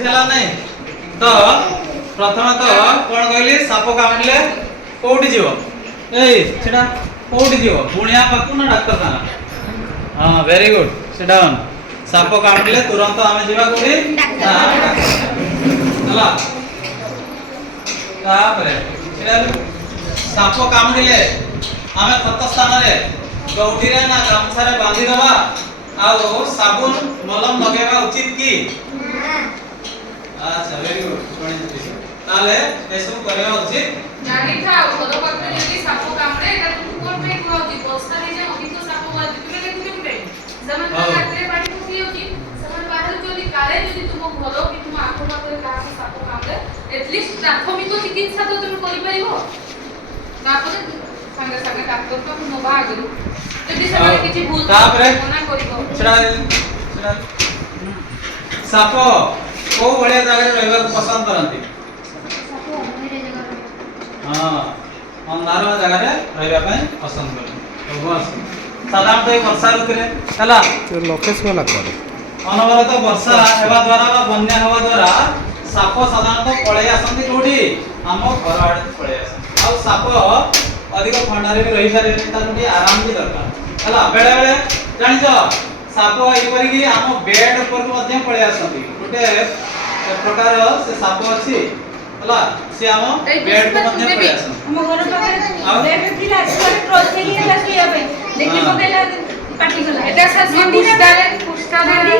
बुझला नहीं तो प्रथम तो कौन कहली साप कामड़िले कोठी जीव ए सेटा कोठी जीव बुणिया पाकु ना डॉक्टर खाना हां वेरी गुड सिट डाउन साप कामड़िले तुरंत आमे जीवा कोठी ना चला तापरे सेटा साप कामड़िले आमे कत स्थान रे गौठी रे ना गामछा रे बांधी दबा आउ साबुन मलम लगेबा उचित की अच्छा वेरी गुड ताले एसब करबा उचित जानि थाओ घर पाखरे जदी साप कामड़े एटा तू कोन पे कहउची बस्ता रे जे अधिक साप बाजी तुले देखु तुले जमन रात्रे पानी पुसी होची समय बाहर जदी काले जदी तुम घर कि तुम आखो पाखरे का साप कामड़े एटलीस्ट प्राथमिक चिकित्सा तो तुम करि परिबो तापरे संगे संगे डॉक्टर को नोबा आगु जदी समय किछि भूल तापरे मना करिवो छडा साप को बड़े जगह रहबा पसंद करंती हां अंधार जगह रे रहबा पय पसंद करंती तो बस साधारणतः वर्षा ऋतु रे हला तो लोकेश वाला करे अनवरत वर्षा हेबा द्वारा बा बन्या हेबा द्वारा साप साधारणतः पळे आसंती कोठी हम घर आडे पळे आसंती आ साप अधिक ठंडा रे रहि सारे ताकि आराम भी दरकार हला बेले बेले जानिछो साप एई करी कि हम बेड ऊपर को मध्य पळे आसंती गोटे प्रकार से साप अछि हला से हम बेड को मध्य पळे आसंती हम घर पाखरे बेड थिला से ट्रोल के लिए लसिया पे देखि पकेला पाटी गला एटा से पुष्टा रे